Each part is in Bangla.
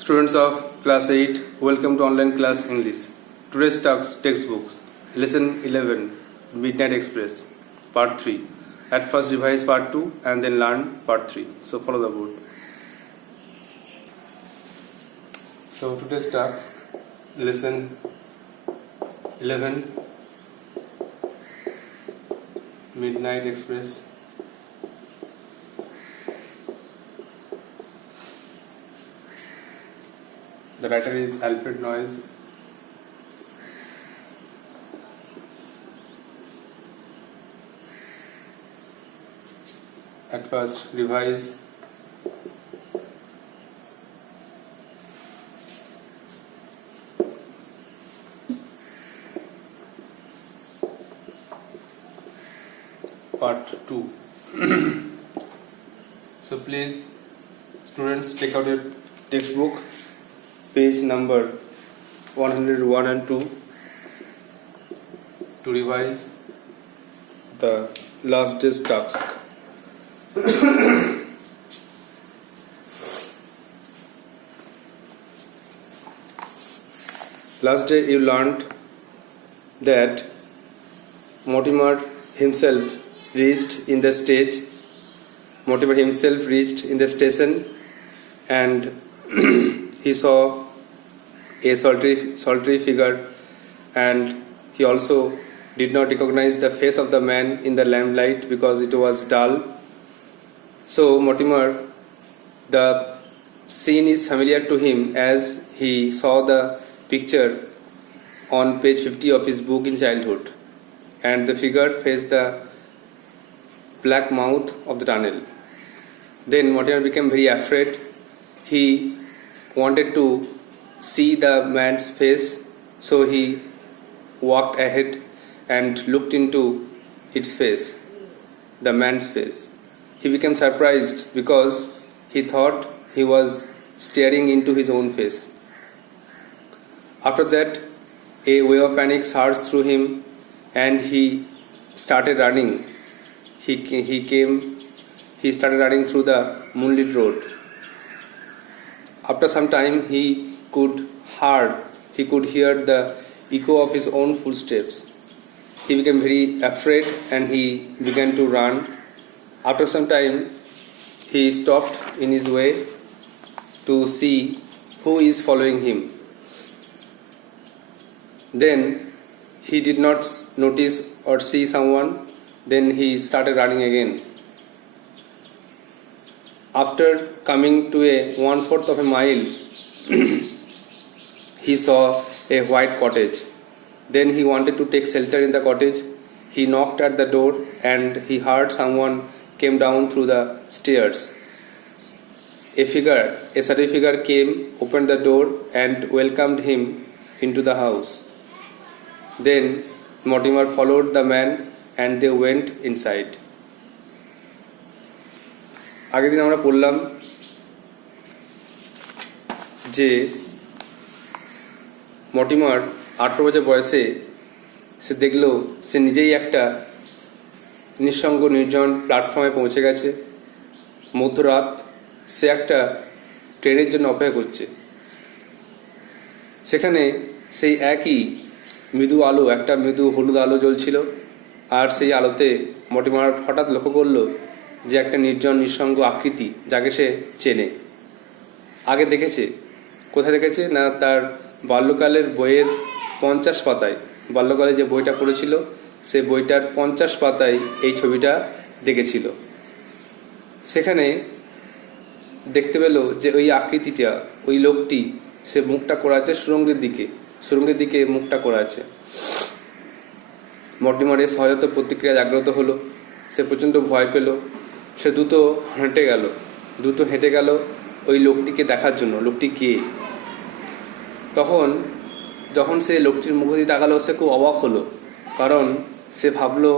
Students of class 8, welcome to online class English. Today's textbooks, lesson 11, Midnight Express, part 3. At first revise part 2 and then learn part 3. So follow the board. So today's task, lesson 11, Midnight Express. The writer is Alfred Noyes. At first, revise. Part 2. So please, students, take out your textbook. Page number 101 and 2 to revise the last day's task. Last day you learned that Mortimer himself reached in the station and he saw a solitary figure, and he also did not recognize the face of the man in the lamplight because it was dull. So Mortimer, the scene is familiar to him as he saw the picture on page 50 of his book in childhood, and the figure faced the black mouth of the tunnel. Then Mortimer became very afraid. He wanted to see the man's face, so he walked ahead and looked into its face, the man's face. He became surprised because he thought he was staring into his own face. After that, a wave of panic surged through him and he started running. He started running through the moonlit road. After some time, he could hear the echo of his own footsteps. He became very afraid and he began to run. After some time, he stopped in his way to see who is following him. Then he did not notice or see someone. Then he started running again. After coming to a 1/4 of a mile, he saw a white cottage. Then he wanted to take shelter in the cottage. He knocked at the door and he heard someone came down through the stairs. A shadowy figure came, opened the door and welcomed him into the house. Then Mortimer followed the man and they went inside. আগের দিন আমরা পড়লাম যে মর্টিমার 18 বছর বয়সে সে দেখলো সে নিজেই একটা নিঃসঙ্গ নির্জন প্ল্যাটফর্মে পৌঁছে গেছে। মধ্যরাত সে একটা ট্রেনের জন্য অপেক্ষা করছে। সেখানে সেই একই মৃদু আলো, একটা মৃদু হলুদ আলো জ্বলছিল, আর সেই আলোতে মর্টিমার হঠাৎ লক্ষ্য করলো যে একটা নির্জন নিঃসঙ্গ আকৃতি, যাকে সে চেনে, আগে দেখেছে। কোথায় দেখেছে না, তার বাল্যকালের বইয়ের 50 পাতায়, বাল্যকালে যে বইটা পড়েছিল সে বইটার 50 পাতায় এই ছবিটা দেখেছিল। সেখানে দেখতে পেল যে ওই আকৃতিটা, ওই লোকটি, সে মুখটা করা আছে সুরঙ্গের দিকে মুখটা করা আছে। মর্টিমারের সহজাত প্রতিক্রিয়া জাগ্রত হলো। সে প্রচণ্ড ভয় পেল। সে দ্রুত হেঁটে গেল ওই লোকটিকে দেখার জন্য, লোকটি কে। যখন সে লোকটির মুখ দিয়ে তাকালো, সে খুব অবাক হলো, কারণ সে ভাবলো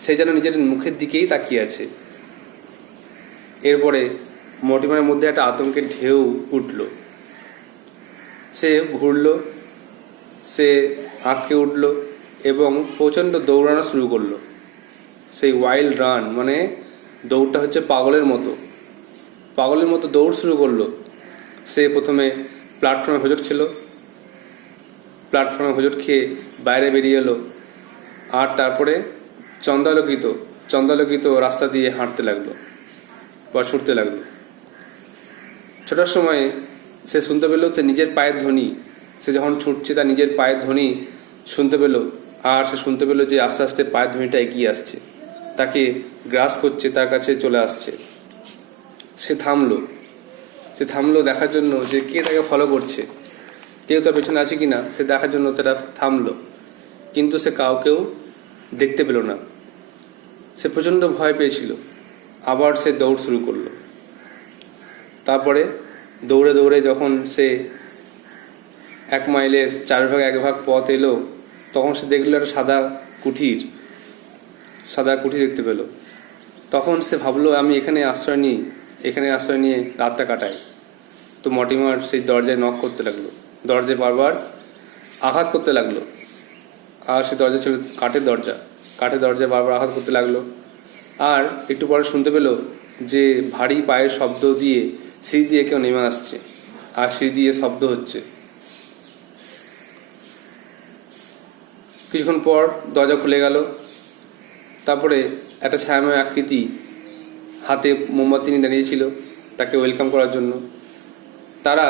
সে যেন নিজের মুখের দিকেই তাকিয়ে আছে। এরপরে মর্টিমারের মধ্যে একটা আতঙ্কের ঢেউ উঠল। সে ঘুরল, সে আঁতকে উঠল এবং প্রচণ্ড দৌড়ানো শুরু করলো। সেই ওয়াইল্ড রান, মানে দৌড়টা হচ্ছে পাগলের মতো দৌড় শুরু করলো। সে প্রথমে প্ল্যাটফর্মে হোঁচট খেলো, প্ল্যাটফর্মে হোঁচট খেয়ে বাইরে বেরিয়ে এলো, আর তারপরে চন্দালোকিত রাস্তা দিয়ে হাঁটতে লাগলো বা ছুটতে লাগলো। ছোটার সময় সে শুনতে পেল যে নিজের পায়ের ধ্বনি, সে যখন ছুটছে তার নিজের পায়ের ধ্বনি শুনতে পেল, আর সে শুনতে পেল যে আস্তে আস্তে পায়ের ধ্বনিটা এগিয়ে আসছে, তাকে গ্রাস করছে, তার কাছে চলে আসছে। সে থামলো দেখার জন্য যে কে তাকে ফলো করছে, কেউ তার পেছনে আছে কিনা সে দেখার জন্য তারা থামলো, কিন্তু সে কাউকেও দেখতে পেল না। সে প্রচণ্ড ভয় পেয়েছিল। আবার সে দৌড় শুরু করলো। তারপরে দৌড়ে দৌড়ে যখন সে 1 মাইলের 1/4 পথ এলো, তখন সে দেখলো একটা সাদা কুঠির দেখতে পেল। তখন সে ভাবলো আমি এখানে আশ্রয় নিয়ে রাতটা কাটাই। তো মর্টিমার সেই দরজায় নক করতে লাগলো, দরজায় বারবার আঘাত করতে লাগলো, আর সে দরজা ছিল কাঠের দরজায় বারবার আঘাত করতে লাগলো। আর একটু পরে শুনতে পেল যে ভারী পায়ের শব্দ দিয়ে সিঁড়ি দিয়ে কেউ নেমে আসছে, আর সিঁড়ি দিয়ে শব্দ হচ্ছে। কিছুক্ষণ পর দরজা খুলে গেল। তারপরে একটা ছায়াময় আকৃতি হাতে মোমবাতি নিয়ে দাঁড়িয়েছিল তাকে ওয়েলকাম করার জন্য। তারা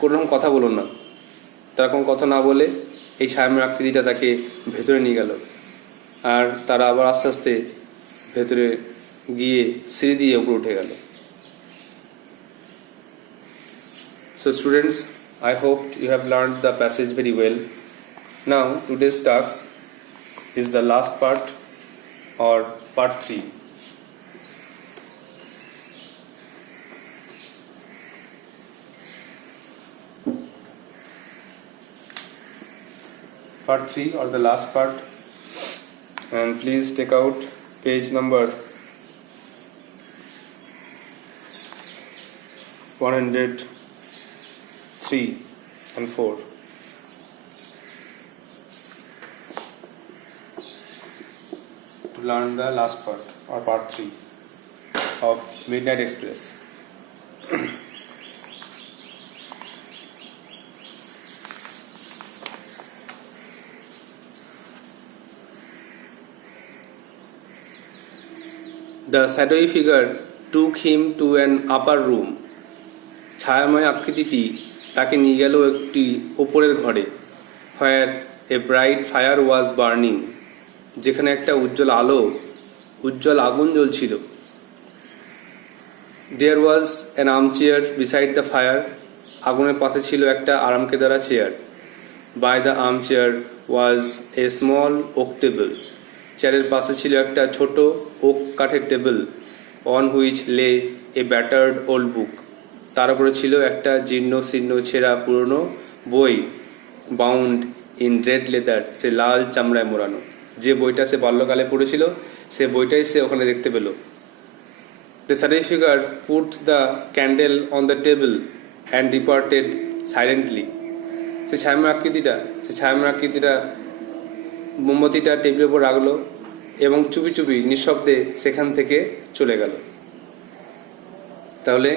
কোনো রকম কথা বলল না। তারা কোনো কথা না বলে এই ছায়াময় আকৃতিটা তাকে ভেতরে নিয়ে গেল, আর তারা আবার আস্তে আস্তে ভেতরে গিয়ে সিঁড়ি দিয়ে উপরে উঠে গেল। So students, I hope you have learned the passage very well. Now today's task is the last part, or part 3. Part 3 or the last part, and please take out page number 103 and 4. To learn the last part, or part 3 of Midnight Express. The shadowy figure took him to an upper room. ছায়াময় আকৃতিটি তাকে নিয়ে গেল একটি ওপরের ঘরে। Where a bright fire was burning. যেখানে একটা উজ্জ্বল আগুন জ্বলছিল। There was an armchair beside the fire. আগুনের পাশে ছিল একটা আরামকেদারা chair. By the armchair was a small oak table. চেয়ারের পাশে ছিল একটা ছোট ওক কাঠের table. On which lay a battered old book. তার উপরে ছিল একটা জীর্ণ শীর্ণ ছেঁড়া পুরনো বই। Bound in red leather. সে লাল চামড়ায় মোড়ানো। যে বইটা সে বাল্যকালে পড়েছিল সে বইটাই সে ওখানে দেখতে পেল। The shadowy figure put the candle on the table and departed silently. সে ছায়াময় আকৃতিটা মোমবাতিটা টেবিলের উপর রাখলো এবং চুপি চুপি নিঃশব্দে সেখান থেকে চলে গেল। তাহলে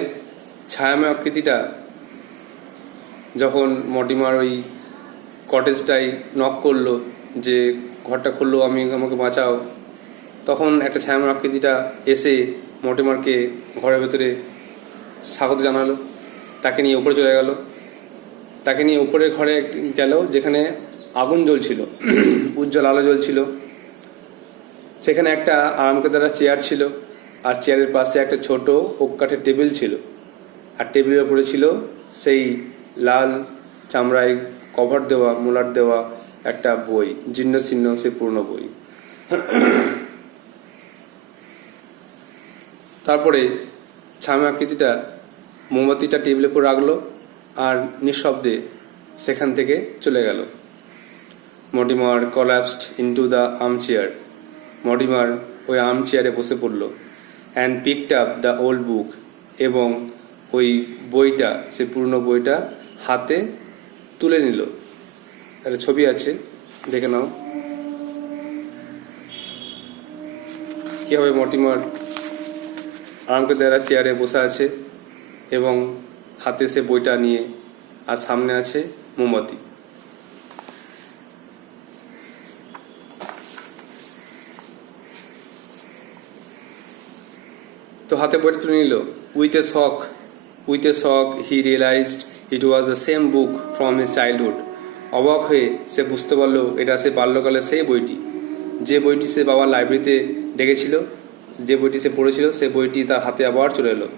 ছায়াময় আকৃতিটা যখন মর্টিমার ওই কটেজটাই নক করলো যে ঘরটা খুললো, আমাকে বাঁচাও, তখন একটা ছায়াময় আকৃতিটা এসে মর্টিমারকে ঘরের ভেতরে স্বাগত জানালো, তাকে নিয়ে উপরে চলে গেল। তাকে নিয়ে উপরের ঘরে গেল যেখানে আগুন জ্বলছিল, উজ্জ্বল আলো জ্বলছিল। সেখানে একটা আরামকেদারা চেয়ার ছিল, আর চেয়ারের পাশে একটা ছোট ওক কাঠের টেবিল ছিল, আর টেবিলের উপরে ছিল সেই লাল চামড়ায় কভার দেওয়া মোলার দেওয়া একটা বই, জীর্ণ শীর্ণ সে পুরনো বই। তারপরে ছায়াময় আকৃতিটা মোমবাতিটা টেবিলের উপর রাখলো আর নিঃশব্দে সেখান থেকে চলে গেল। Mortimer collapsed into the armchair. Mortimer ওই আর্মচেয়ারে বসে পড়ল। And picked up the old book. এবং ওই বইটা, সে পুরনো বইটা হাতে তুলে নিল। একটা ছবি আছে, দেখে নাও কীভাবে মর্টিমার আরামকেদারা চেয়ারে বসে আছে এবং হাতে সে বইটা নিয়ে, আর সামনে আছে মোমবাতি। তো হাতে বইটা তুলে নিল। With a shock he realized it was the same book from his childhood. অবাক হয়ে সে বুঝতে পারলো এটা সে বাল্যকালের সেই বইটি, যে বইটি সে বাবার লাইব্রেরিতে দেখেছিল, যে বইটি সে পড়েছিল, সে বইটি তার হাতে আবার চলে এলো।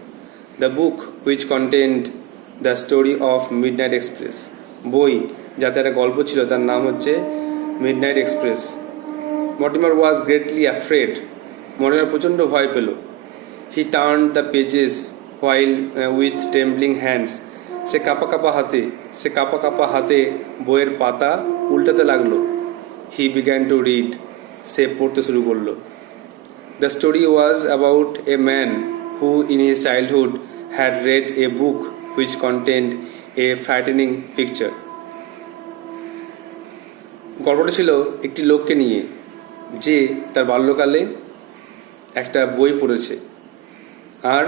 The book which contained the story of Midnight Express. বই যাতে একটা গল্প ছিল, তার নাম হচ্ছে Midnight Express. Mortimer was greatly afraid. Mortimer প্রচণ্ড ভয় পেল। He turn the pages while with trembling hands. সে কাঁপা হাতে বইয়ের পাতা উল্টাতে লাগলো। He began to read. সে পড়তে শুরু করলো। The story was about a man who in his childhood had read a book which contained A frightening picture. গল্পটা ছিল একটি লোককে নিয়ে, যে তার বাল্যকালে একটা বই পড়েছে, আর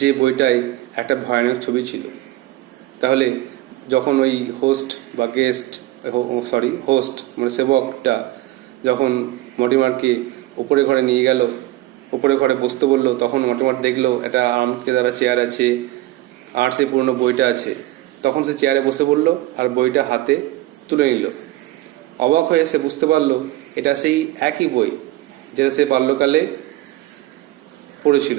যে বইটায় একটা ভয়ানক ছবি ছিল। তাহলে যখন ওই হোস্ট মানে সেবকটা যখন মর্টিমারকে উপরে ঘরে নিয়ে গেল, উপরে ঘরে বসতে বললো, তখন মর্টিমার দেখলো একটা আরামকে দ্বারা চেয়ার আছে, আর সেই পুরনো বইটা আছে। তখন সে চেয়ারে বসে পড়লো আর বইটা হাতে তুলে নিল। অবাক হয়ে সে বুঝতে পারলো এটা সেই একই বই যেটা সে বাল্যকালে পড়েছিল,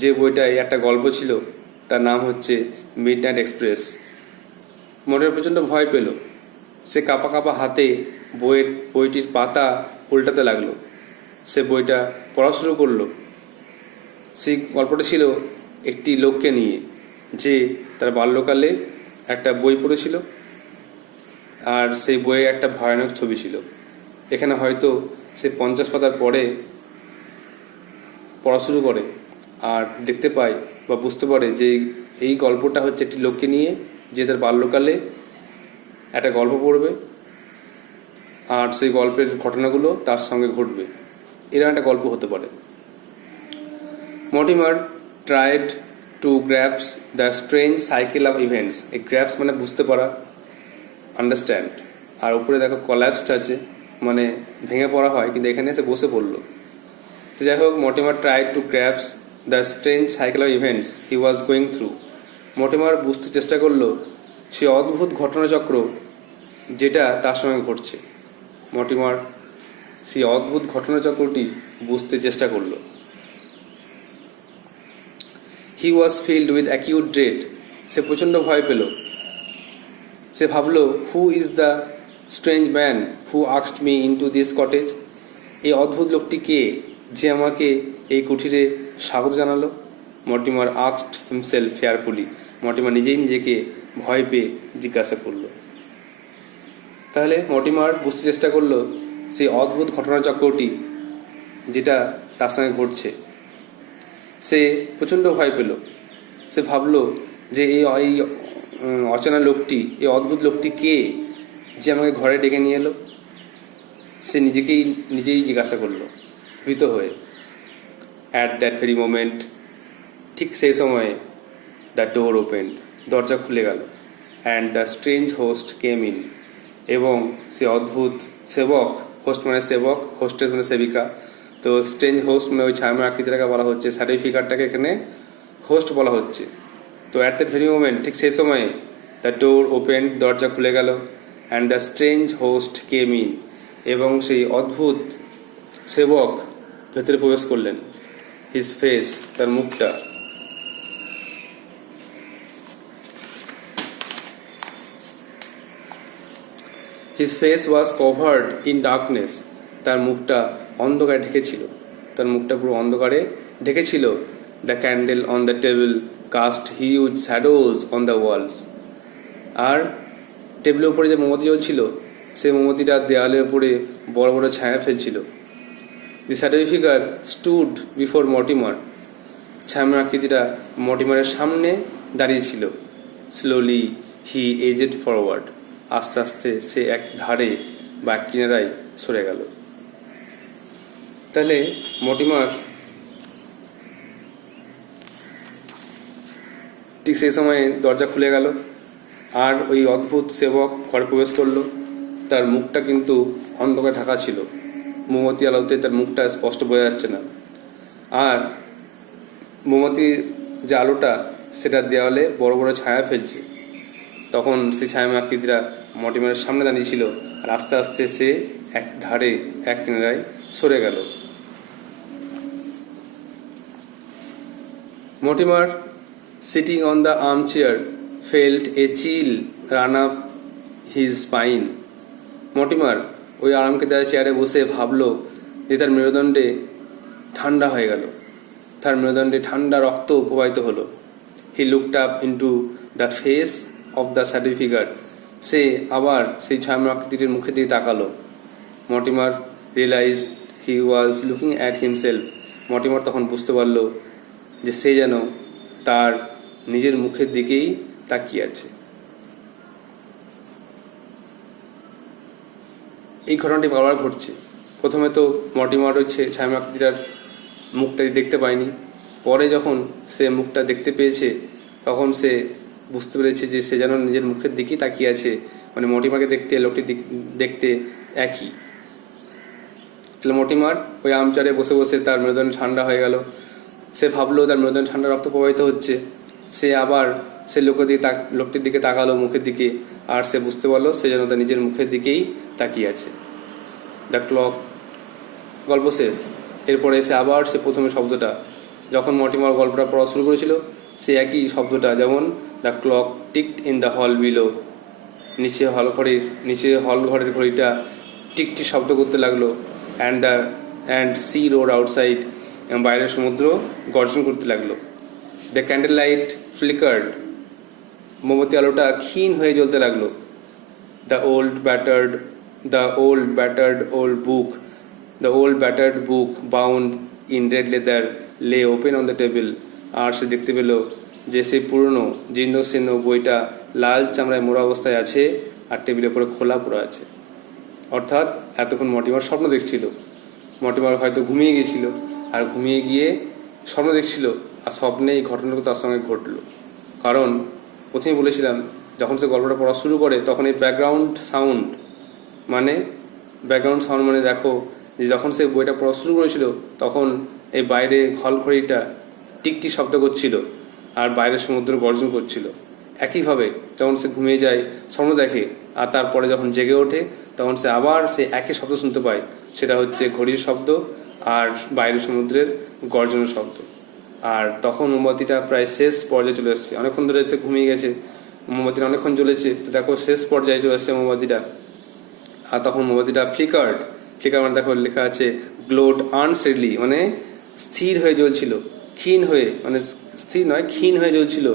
যে বইটায় একটা গল্প ছিল, তার নাম হচ্ছে মিডনাইট এক্সপ্রেস। মর্টিমার প্রচণ্ড ভয় পেল। সে কাঁপা হাতে বইটির পাতা উল্টাতে লাগলো। সে বইটা পড়া শুরু করলো। সেই গল্পটা ছিল একটি লোককে নিয়ে, যে তার বাল্যকালে একটা বই পড়েছিল, আর সেই বইয়ে একটা ভয়ানক ছবি ছিল। এখানে হয়তো সে 50 পাতার পরে পড়া শুরু করে আর দেখতে পায় বা বুঝতে পারে যে এই গল্পটা হচ্ছে একটি লোককে নিয়ে, যে তার বাল্যকালে একটা গল্প পড়বে, আর সেই গল্পের ঘটনাগুলো তার সঙ্গে ঘটবে। এরকম একটা গল্প হতে পারে। Mortimer tried to grasp the strange cycle of events. এই গ্র্যাপস মানে বুঝতে পারা, আন্ডারস্ট্যান্ড, আর উপরে দেখো কলাপসড আছে, মানে ভেঙে পড়া হয়, কিন্তু এখানে এসে বসে পড়লো। তো যাই হোক, Mortimer tried to grasp the strange cycle of events he was going through. Mortimer বুঝতে চেষ্টা করলো সে অদ্ভুত ঘটনাচক্র যেটা তার সঙ্গে ঘটছে। মর্টিমার সেই অদ্ভুত ঘটনাচক্রটি বুঝতে চেষ্টা করলো। হি ওয়াজ ফিল্ড উইথ অ্যাকিউট ড্রেড। সে প্রচণ্ড ভয় পেল। সে ভাবলো, who is the strange man who asked me into this cottage. এই অদ্ভুত লোকটি কে, যে আমাকে এই কুঠিরে স্বাগত জানালো? Mortimer asked himself fearfully. Mortimer নিজেই নিজেকে ভয় পেয়ে জিজ্ঞাসা করলো। তাহলে মর্টিমার বুঝতে চেষ্টা করলো সেই অদ্ভুত ঘটনাচক্রটি যেটা তার সঙ্গে ঘটছে। সে প্রচণ্ড ভয় পেল। সে ভাবলো যে এই অচেনা লোকটি, এই অদ্ভুত লোকটি কে, যে আমাকে ঘরে ডেকে নিয়ে এলো? সে নিজেই জিজ্ঞাসা করলো ভীত হয়ে। অ্যাট দ্যাট ভেরি মোমেন্ট, ঠিক সেই সময়ে, দ্য ডোর ওপেন্ড, দরজা খুলে গেল। And the strange host came in. এবং সে অদ্ভুত সেবক, হোস্ট মানে সেবক, হোস্টেস মানে সেবিকা। তো স্ট্রেঞ্জ হোস্ট মানে ওই ছায়াময় আকৃতিটাকে বলা হচ্ছে, সার্টিফিকারটাকে এখানে হোস্ট বলা হচ্ছে। তো অ্যাট দ্যাট ভেরি মোমেন্ট, ঠিক সেই সময়ে, দ্য ডোর ওপেন, দরজা খুলে গেল। And the strange host came in. এবং সেই অদ্ভুত সেবক ভেতরে প্রবেশ করলেন। হিজ ফেস, তার মুখটা, his face was covered in darkness. তার মুখটা অন্ধকারে ঢেকেছিল। তার মুখটা পুরো অন্ধকারে ঢেকেছিল। The candle on the table cast huge shadows on the walls. আর টেবিলের উপরে যে মোমবাতি জ্বলছিল, সেই মোমবাতিটা দেয়ালের উপরে বড় বড় ছায়া ফেলছিল। The shadowy figure stood before Mortimer. ছায়াময় আকৃতিটা মর্টিমারের সামনে দাঁড়িয়েছিল। Slowly he edged forward. আস্তে আস্তে সে এক ধারে বা এক কিনারায় সরে গেল। তাহলে মর্টিমার ঠিক সেই সময় দরজা খুলে গেল আর ওই অদ্ভুত সেবক ঘরে প্রবেশ করলো। তার মুখটা কিন্তু অন্ধকারে ঢাকা ছিল, মোমবাতি আলোতে তার মুখটা স্পষ্ট বোঝা যাচ্ছে না। আর মোমবাতির যে আলোটা সেটা দেওয়ালে বড় বড় ছায়া ফেলছে। তখন সেই ছায়াময় আকৃতিরা মর্টিমারের সামনে দাঁড়িয়েছিল আর আস্তে আস্তে সে এক ধারে এক কিনারায় সরে গেল। Mortimer, sitting on the armchair, felt a chill run up his spine. Mortimer ওই আরামকেদার চেয়ারে বসে ভাবলো যে তার মেরুদণ্ডে ঠান্ডা হয়ে গেল, তার মেরুদণ্ডে ঠান্ডা রক্ত প্রবাহিত হলো। He looked up into the face of the shadow figure. সে আবার সেই ছায়াময় আকৃতিটির মুখের দিকে তাকালো। Mortimer realise he was looking at himself. Mortimer তখন বুঝতে পারল যে সে যেন তার নিজের মুখের দিকেই তাকিয়ে আছে। এই ঘটনাটি বারবার ঘটছে। প্রথমে তো মর্টিমার হচ্ছে ছায়াময় আকৃতিটার মুখটা দেখতে পায়নি, পরে যখন সে মুখটা দেখতে পেয়েছে তখন সে বুঝতে পেরেছে যে সে যেন নিজের মুখের দিকেই তাকিয়ে আছে, মানে মর্টিমারকে দেখতে লোকটির দেখতে একই। তাহলে মর্টিমার ওই আর্মচেয়ারে বসে বসে তার মেরুদণ্ড ঠান্ডা হয়ে গেল। সে ভাবলো তার মেরুদণ্ডে ঠান্ডা রক্ত প্রবাহিত হচ্ছে। সে আবার সে লোকটির দিকে তাকালো মুখের দিকে, আর সে বুঝতে পারলো সে যেন তার নিজের মুখের দিকেই তাকিয়ে আছে। দ্য ক্লক, গল্প শেষ। এরপরে এসে আবার সে প্রথমে শব্দটা, যখন মর্টিমার গল্পটা পড়া শুরু করেছিল সে একই শব্দটা, যেমন the clock ticked in the hall below. নিচে হল ঘরের ঘড়িটা টিকটি শব্দ করতে লাগলো। অ্যান্ড সি রোড আউটসাইড, এবং বাইরের সমুদ্র গর্জন করতে লাগলো। দ্য ক্যান্ডেল লাইট ফ্লিকার্ড, মোমবাতি আলোটা ক্ষীণ হয়ে জ্বলতে লাগলো। The old battered book bound in red leather লে ওপেন অন দ্য টেবিল। আর সে দেখতে পেল যে সেই পুরনো জীর্ণ বইটা লাল চামড়ায় মোড়া অবস্থায় আছে আর টেবিলের উপরে খোলা পড়ে আছে। অর্থাৎ এতক্ষণ মর্টিমার স্বপ্ন দেখছিল। মর্টিমার হয়তো ঘুমিয়ে গিয়েছিল, আর ঘুমিয়ে গিয়ে স্বপ্ন দেখছিল, আর স্বপ্নে এই ঘটনাগুলো তার সঙ্গে ঘটলো। কারণ প্রথমেই বলেছিলাম যখন সে গল্পটা পড়া শুরু করে তখন এই ব্যাকগ্রাউন্ড সাউন্ড মানে দেখো যে যখন সে বইটা পড়া শুরু করেছিল তখন এই বাইরে ঘড়িটা টিকটি শব্দ করছিল আর বাইরের সমুদ্র গর্জন করছিল। একইভাবে যখন সে ঘুমিয়ে যায় স্বপ্ন দেখে, আর তারপরে যখন জেগে ওঠে তখন সে আবার সে একই শব্দ শুনতে পায়, সেটা হচ্ছে ঘড়ির শব্দ আর বাইরের সমুদ্রের গর্জনের শব্দ। আর তখন মোমবাতিটা প্রায় শেষ পর্যায়ে চলে এসছে। অনেকক্ষণ ধরে সে ঘুমিয়ে গেছে, মোমবাতিটা অনেকক্ষণ জ্বলেছে, তো দেখো শেষ পর্যায়ে চলে এসছে মোমবাতিটা। আর তখন মোমবাতিটা ফ্লিকার মানে দেখো লেখা আছে গ্লোড আনস্টেডলি, মানে স্থির হয়ে জ্বলছিল, ক্ষীণ হয়ে, মানে স্থির নয় ক্ষীণ হয়ে জ্বলছিল,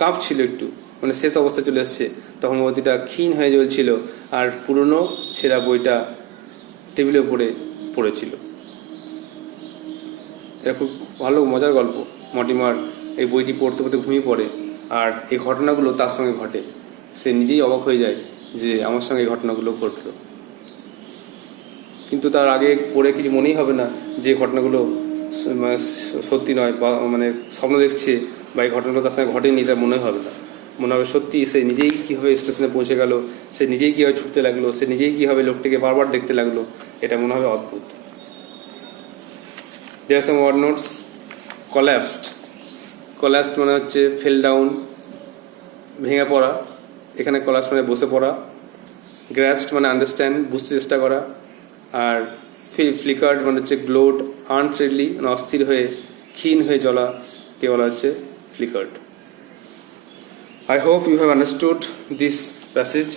কাঁপছিল একটু, মানে শেষ অবস্থায় চলে এসছে। তখন মোমবাতিটা ক্ষীণ হয়ে জ্বলছিল আর পুরনো ছেঁড়া বইটা টেবিলের উপরে পড়েছিল। এটা খুব ভালো মজার গল্প। মর্টিমার এই বইটি পড়তে পড়তে ঘুমিয়ে পড়ে, আর এই ঘটনাগুলো তার সঙ্গে ঘটে। সে নিজেই অবাক হয়ে যায় যে আমার সঙ্গে এই ঘটনাগুলো ঘটলো, কিন্তু তার আগে পড়ে কিছু মনেই হবে না যে ঘটনাগুলো সত্যি নয়, বা মানে স্বপ্ন দেখছে, বা এই ঘটনাগুলো তার সঙ্গে ঘটেনি, এটা মনে হবে না। মনে হবে সত্যি সে নিজেই কীভাবে স্টেশনে পৌঁছে গেল, সে নিজেই কীভাবে ছুটতে লাগলো, সে নিজেই কীভাবে লোকটিকে বারবার দেখতে লাগলো, এটা মনে হবে অদ্ভুত। There are some word notes. Collapsed মানে হচ্ছে ফেল ডাউন, ভেঙে পড়া। এখানে collapsed মানে বসে পড়া। Grasped মানে আন্ডারস্ট্যান্ড, বুঝতে চেষ্টা করা। আর ফ্লিকার্ড মানে হচ্ছে গ্লোড, আনস্টেডলি মানে অস্থির হয়ে, ক্ষীণ হয়ে জ্বলা কে বলা হচ্ছে ফ্লিকার্ড। I hope you have understood this passage.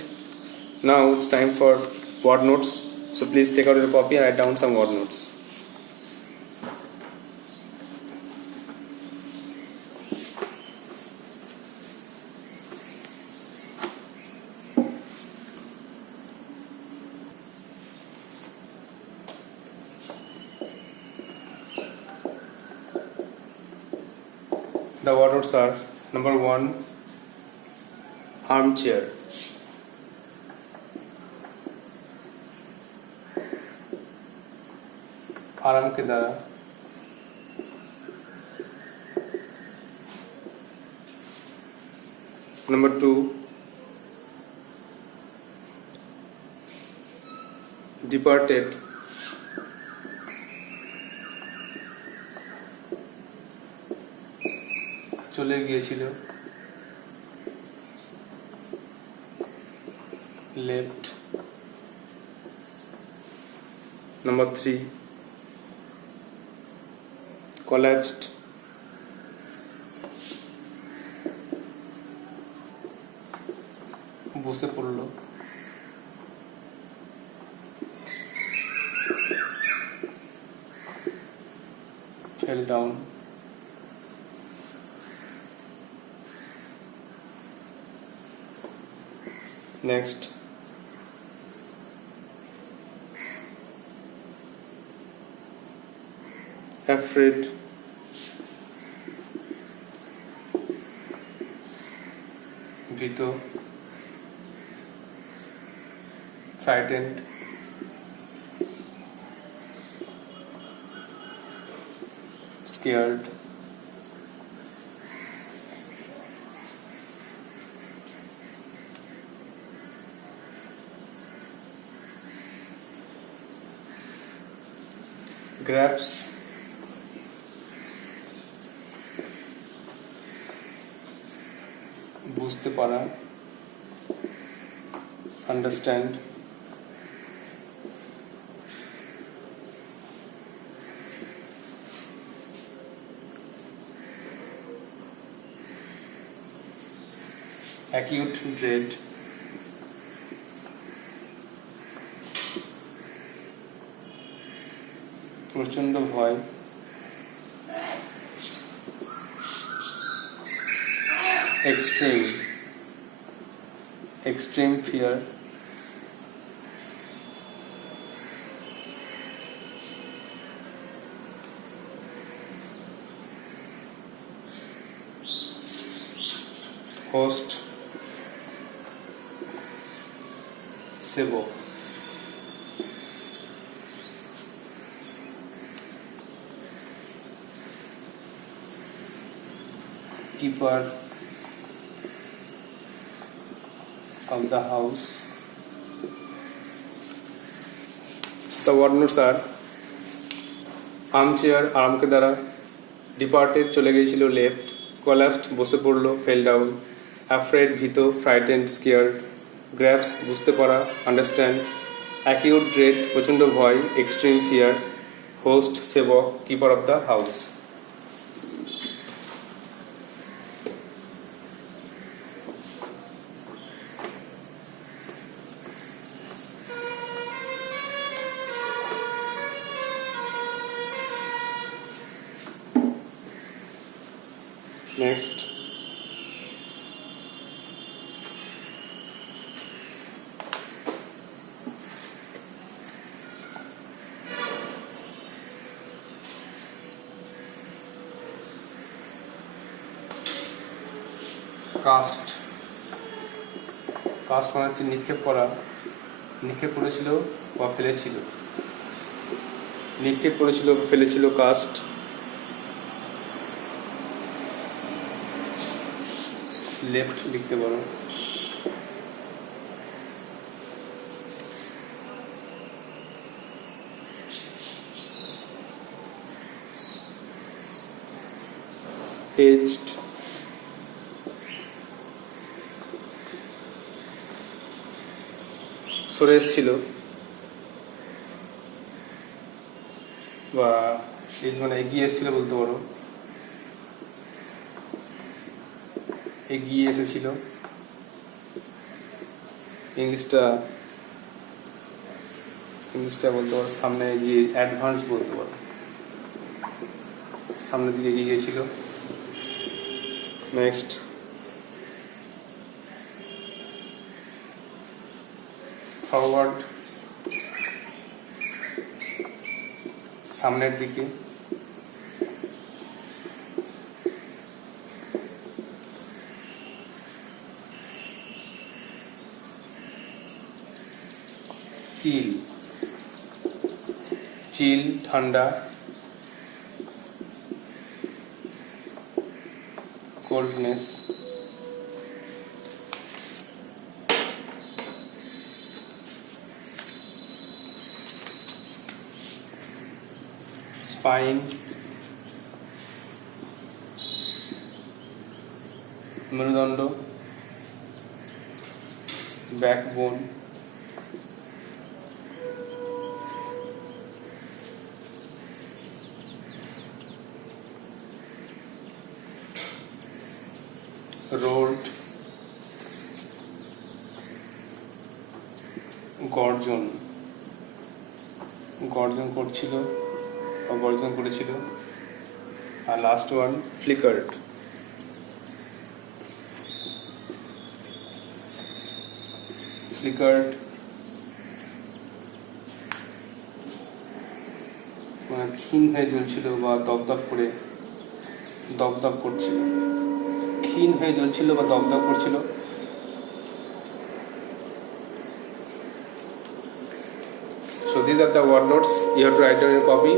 Now it's time for word notes. So please take out your copy and write down some word notes. The word notes are: number 1, armchair. आराम के द्वारा। number 2, Number 2, departed চলে গিয়েছিল, left. Number 3, collapsed বসে পড়ল, fell down. Next, afraid ভীত, frightened scared, grasp বুঝতে পারা, understand, acute dread প্রচন্ড ভয়, extreme fear, host সেবক, keeper of the house. The word notes are armchair আরামকে দ্বারা, departed চলে গিয়েছিল left, collapsed বসে পড়লো fell down, afraid ভীত frightened scared, grasp বুঝতে পারা understand, acute dread প্রচণ্ড ভয় extreme fear, host সেবক keeper of the house. Next, cast মানে হচ্ছে নিক্ষেপ করা, নিক্ষেপ করেছিল বা ফেলেছিল, নিক্ষেপ করেছিল ফেলেছিল কাস্ট, লেফট লিখতে পারো, aged সরে এসেছিল বা এজ মানে এগিয়ে এসেছিল বলতে পারো, এগিয়ে এসেছিল, ইংলিশটা বলতে পারো সামনে এগিয়ে, অ্যাডভান্স বলতে পারো, সামনের দিকে এগিয়ে গিয়েছিল। নেক্সট, ফরওয়ার্ড সামনের দিকে, চিল ঠান্ডা, কোল্ডনেস, spine, মেরুদণ্ড, backbone, rolled, গর্জন করছিল বা গর্জন করেছিল, আর লাস্ট ওয়ান ফ্লিকার্ড। মানে ক্ষীণ হয়ে জ্বলছিল বা দপদপ করছিল, ক্ষীণ হয়ে জ্বলছিল বা দপদপ করছিল। So these are the word notes. You have to write down your copy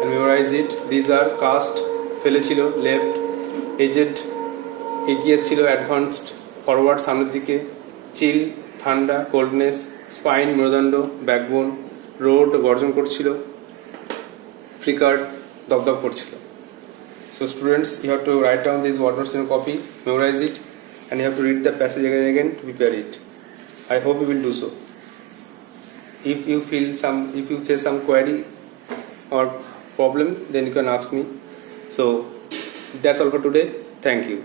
and memorize it. These are cast, ফেলে ছিল, left, aged, এগিয়ে ছিল, advanced, forward, সামনের দিকে, chill, ঠান্ডা, coldness, spine, মেরুদণ্ড, backbone, roared, গর্জন করছিল, flickered, দপদপ করছিল। So students, you have to write down these word notes in your copy, memorize it, and you have to read the passage again and again to prepare it. I hope you will do so. If you face some query or problem, then you can ask me. So that's all for today. Thank you.